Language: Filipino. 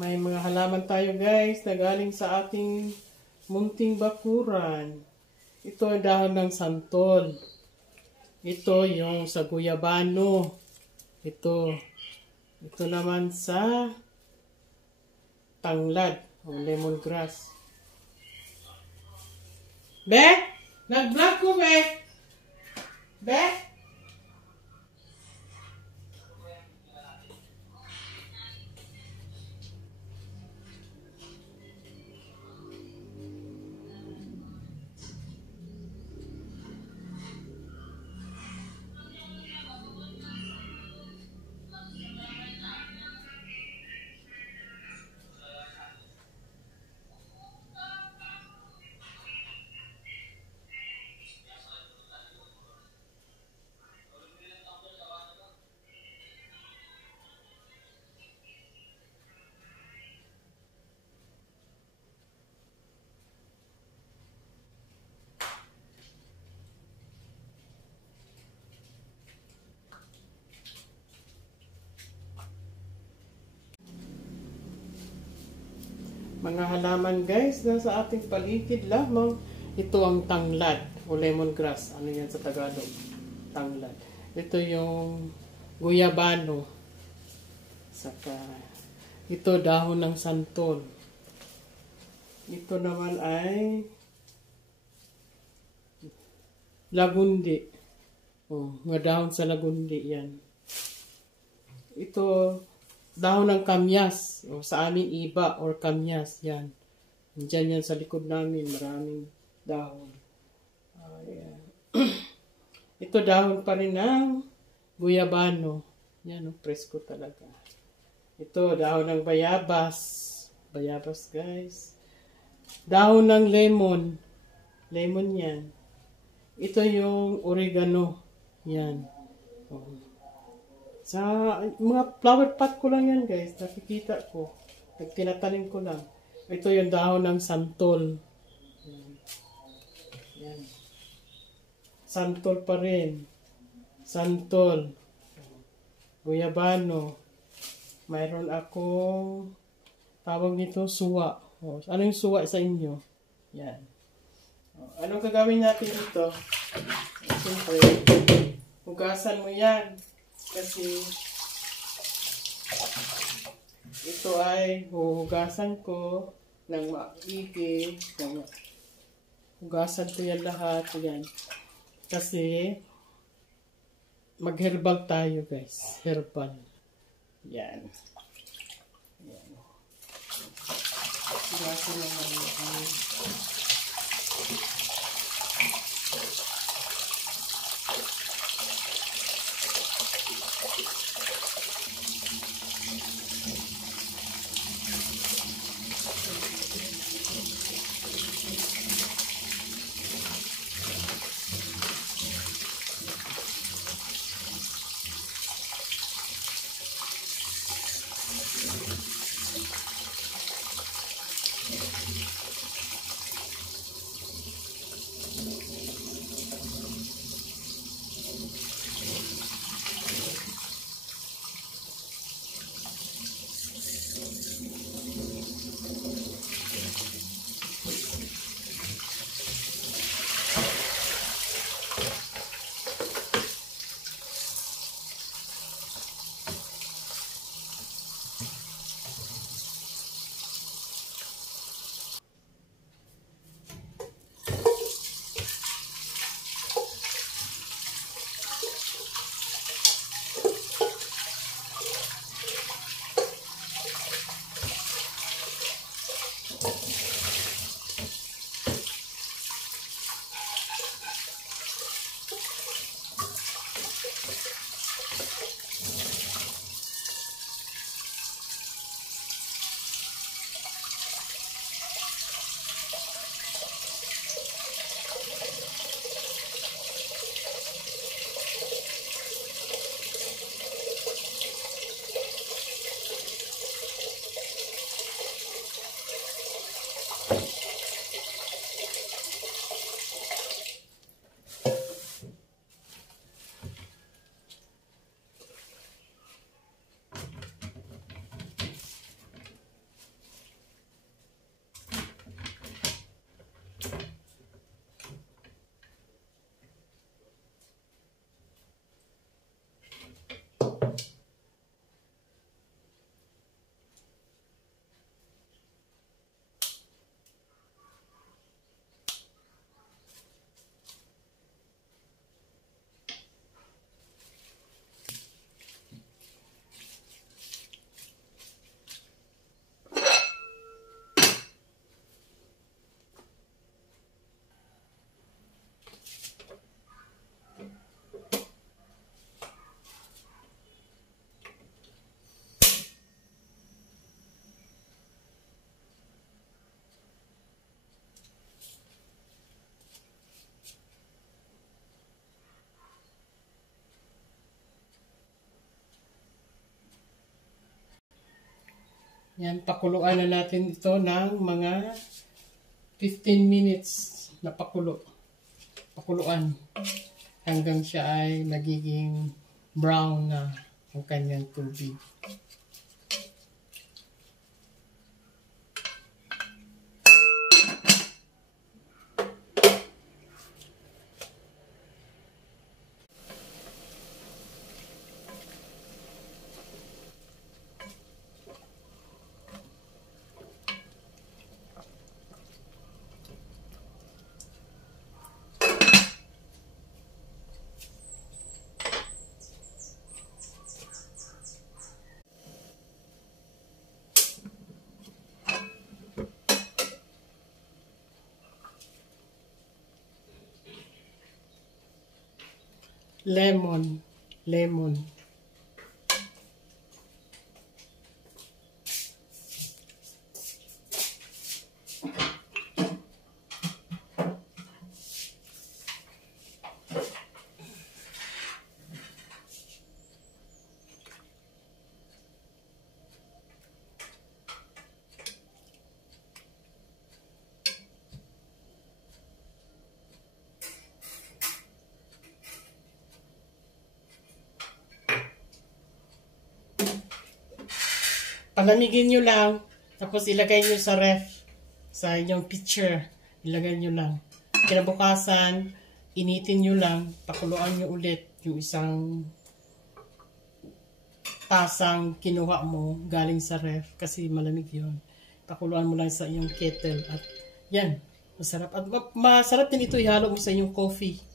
May mga halaman tayo guys na galing sa ating munting bakuran. Ito ang dahon ng santol. Ito yung sa guyabano. Ito naman sa tanglad o lemongrass. Be? Nag-vlog ko, Be? Be? Mga halaman guys, nasa ating paligid lamang. Ito ang tanglad o lemongrass. Ano yan sa Tagalog? Tanglad. Ito yung guyabano. Saka ito dahon ng santol. Ito naman ay lagundi. Oh, nga dahon sa lagundi yan. Ito dahon ng kamyas, o sa amin iba or kamyas, yan. Diyan yan sa likod namin, maraming dahon. Ayan. Ito dahon pa rin ng guyabano. Yan, presko talaga. Ito, dahon ng bayabas. Bayabas, guys. Dahon ng lemon. Lemon yan. Ito yung oregano. Yan. Oh. Sa mga flower pot ko lang yan guys, nakikita ko. Nagtinatanim ko lang. Ito yung dahon ng santol. Yan. Santol pa rin. Santol. Guyabano. Mayroon akong tawag nito suwa. O, ano yung suwa sa inyo? Yan. O, anong gagawin natin dito? Siyempre, hugasan mo yan. Kasi ito ay huhugasan ko ng maigi. Hugasan ko yan lahat. Yan. Kasi mag-herbal tayo guys. Herbal. Yan. Yan. Hugasan lang naman. Yan, pakuluan na natin ito ng mga 15 minutes na pakuluan hanggang siya ay nagiging brown na ang kanyang tubig. Lemon. Palamigin nyo lang, tapos ilagay nyo sa ref, sa inyong pitcher, ilagay nyo lang. Kinabukasan, initin nyo lang, pakuluan nyo ulit yung isang tasang kinuha mo galing sa ref, kasi malamig yun. Pakuluan mo lang sa iyong kettle, at yan, masarap. At masarap din ito, ihalo mo sa inyong coffee.